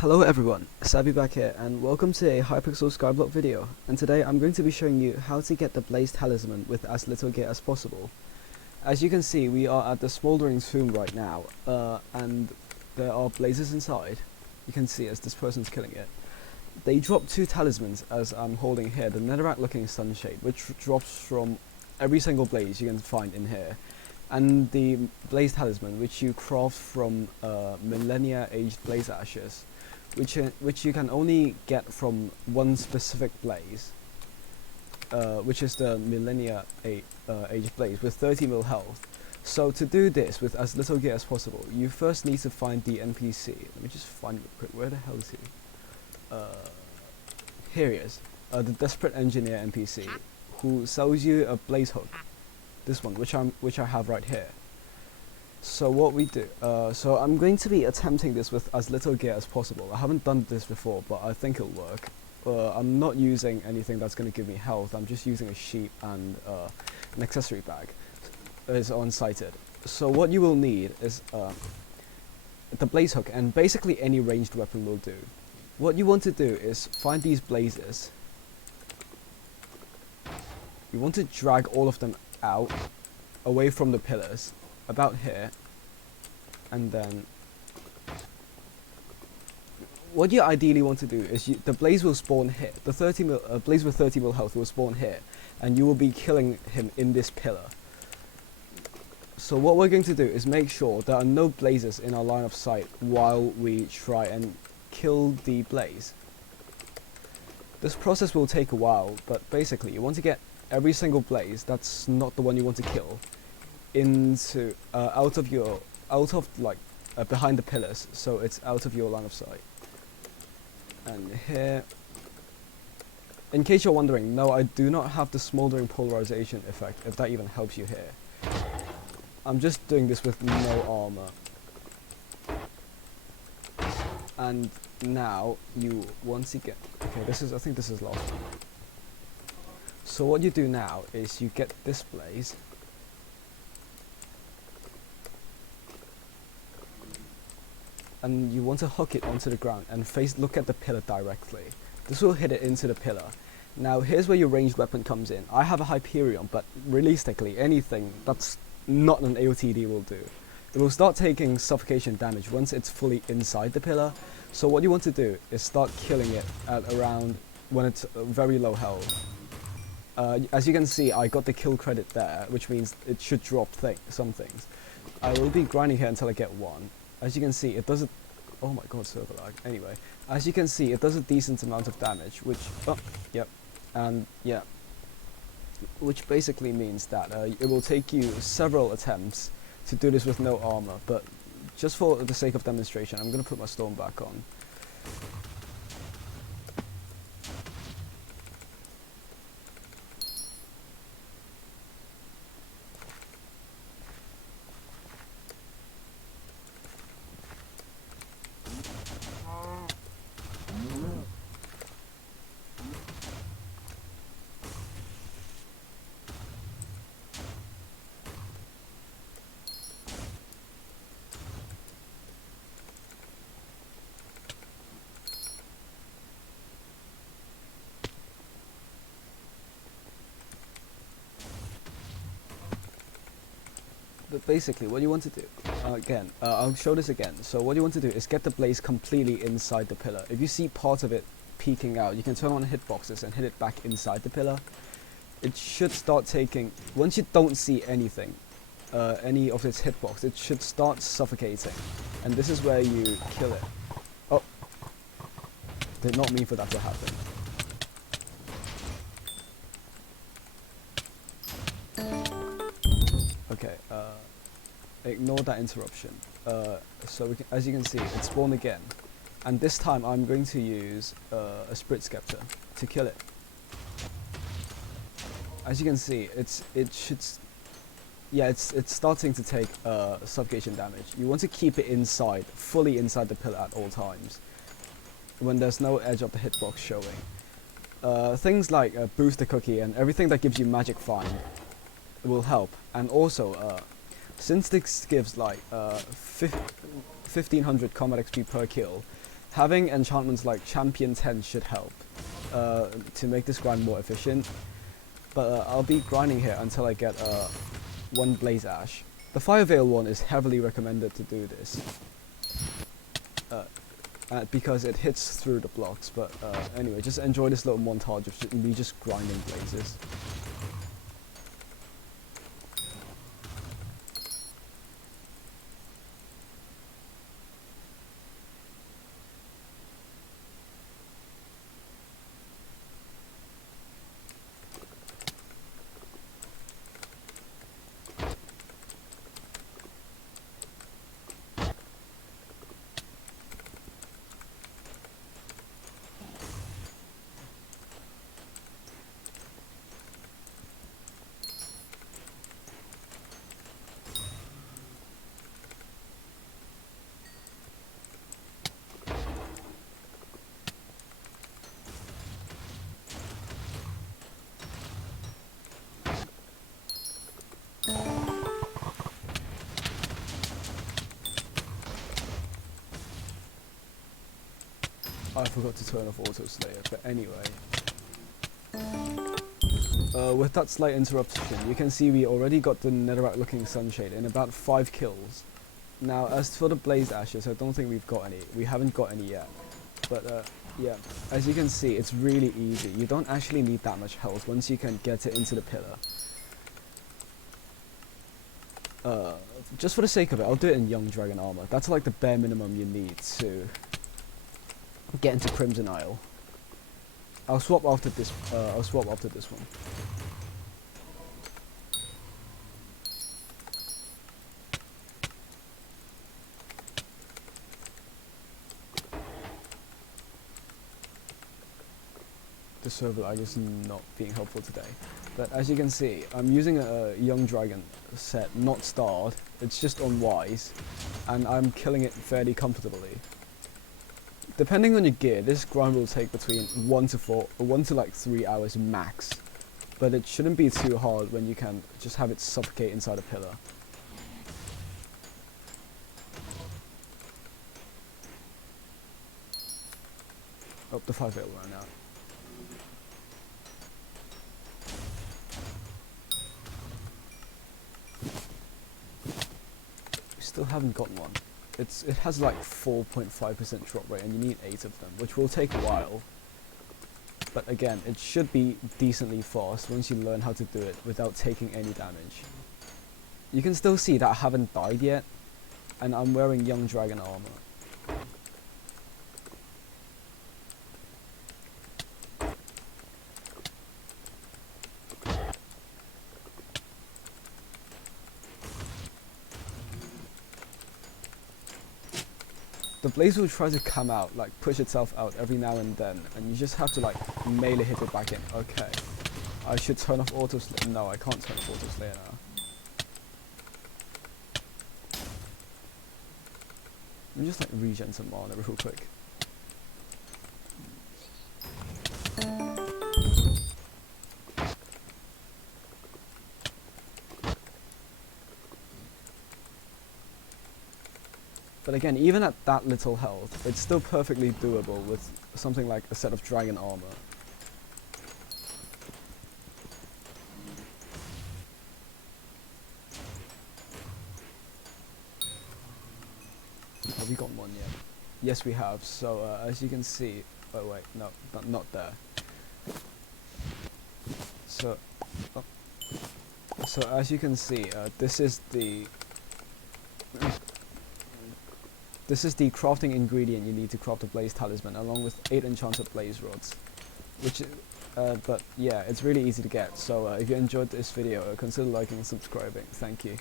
Hello everyone, Sabi back here and welcome to a Hypixel Skyblock video, and today I'm going to be showing you how to get the Blaze Talisman with as little gear as possible. As you can see, we are at the Smoldering Tomb right now, and there are blazes inside. You can see as this person's killing it. They drop two talismans as I'm holding here, the netherrack looking sunshade, which drops from every single blaze you can find in here, and the Blaze Talisman, which you craft from millennia aged blaze ashes, which you can only get from one specific blaze, which is the millennia aged blaze with 30 mil health. So to do this with as little gear as possible, you first need to find the NPC. Let me just find it real quick. Where the hell is he? Here he is, the Desperate Engineer NPC, who sells you a blaze hook. This one, which I have right here. So what we do, so I'm going to be attempting this with as little gear as possible. I haven't done this before, but I think it'll work. I'm not using anything that's going to give me health. I'm just using a sheep and an accessory bag. It's on-sighted. So what you will need is the blaze hook, and basically any ranged weapon will do. What you want to do is find these blazes. You want to drag all of them out, away from the pillars, about here, and then what you ideally want to do is the blaze will spawn here. The 30 mil blaze with 30 mil health will spawn here, and you will be killing him in this pillar. So what we're going to do is make sure there are no blazes in our line of sight while we try and kill the blaze. This process will take a while, but basically you want to get every single blaze that's not the one you want to kill into behind the pillars, so it's out of your line of sight. And here, in case you're wondering, no, I do not have the smoldering polarization effect, if that even helps you here. I'm just doing this with no armor. And now you once again, okay, I think this is last one. So what you do now is you get this blaze, and you want to hook it onto the ground and look at the pillar directly. This will hit it into the pillar. Now here's where your ranged weapon comes in. I have a Hyperion, but realistically anything that's not an AOTD will do. It will start taking suffocation damage once it's fully inside the pillar. So what you want to do is start killing it at around when it's very low health. As you can see, I got the kill credit there, which means it should drop some things. I will be grinding here until I get one. As you can see, it does oh my god, server lag. Anyway, as you can see, it does a decent amount of damage, which, which basically means that it will take you several attempts to do this with no armor, but just for the sake of demonstration, I'm going to put my storm back on. But basically, what you want to do, I'll show this again. So what you want to do is get the blaze completely inside the pillar. If you see part of it peeking out, you can turn on hitboxes and hit it back inside the pillar. It should start taking, once you don't see anything, any of its hitbox, it should start suffocating. And this is where you kill it. Oh, did not mean for that to happen. Okay, ignore that interruption. So as you can see, it spawned again, and this time I'm going to use a Spirit Scepter to kill it. As you can see, it's starting to take suffocation damage. You want to keep it inside, fully inside the pillar at all times, when there's no edge of the hitbox showing. Things like Booster Cookie and everything that gives you Magic Find will help, and also since this gives like 1500 combat XP per kill, Having enchantments like Champion 10 should help to make this grind more efficient. But I'll be grinding here until I get one Blaze Ash. The Fire Veil one is heavily recommended to do this. Because it hits through the blocks, but anyway, just enjoy this little montage of me just grinding blazes. I forgot to turn off Auto Slayer, but anyway. With that slight interruption, you can see we already got the netherite looking sunshade in about 5 kills. Now, as for the Blaze Ashes, I don't think we've got any. We haven't got any yet. But yeah, as you can see, it's really easy. You don't actually need that much health once you can get it into the pillar. Just for the sake of it, I'll do it in Young Dragon Armor. That's like the bare minimum you need to get into Crimson Isle. I'll swap after this. I'll swap after this one. The server lag is not being helpful today, but as you can see, I'm using a Young Dragon set, not starred. It's just on Wise, and I'm killing it fairly comfortably. Depending on your gear, this grind will take between 1 to like 3 hours max, but it shouldn't be too hard when you can just have it suffocate inside a pillar. Oh, the 5 veil ran out. We still haven't gotten one. It has like 4.5% drop rate and you need 8 of them, which will take a while. But again, it should be decently fast once you learn how to do it without taking any damage. You can still see that I haven't died yet, and I'm wearing Young Dragon Armor. The blaze will try to come out, like push itself out every now and then, and you just have to like melee hit it back in. Okay, I should turn off Auto Slayer. No, I can't turn off Auto Slayer now. Let me just like regen some mana real quick. But again, even at that little health, it's still perfectly doable with something like a set of dragon armor. Have we got one yet? Yes, we have. So as you can see, oh wait, no, not there. So, so as you can see, this is the crafting ingredient you need to craft a blaze talisman, along with 8 enchanted blaze rods. Which, but yeah, it's really easy to get. So if you enjoyed this video, consider liking and subscribing. Thank you.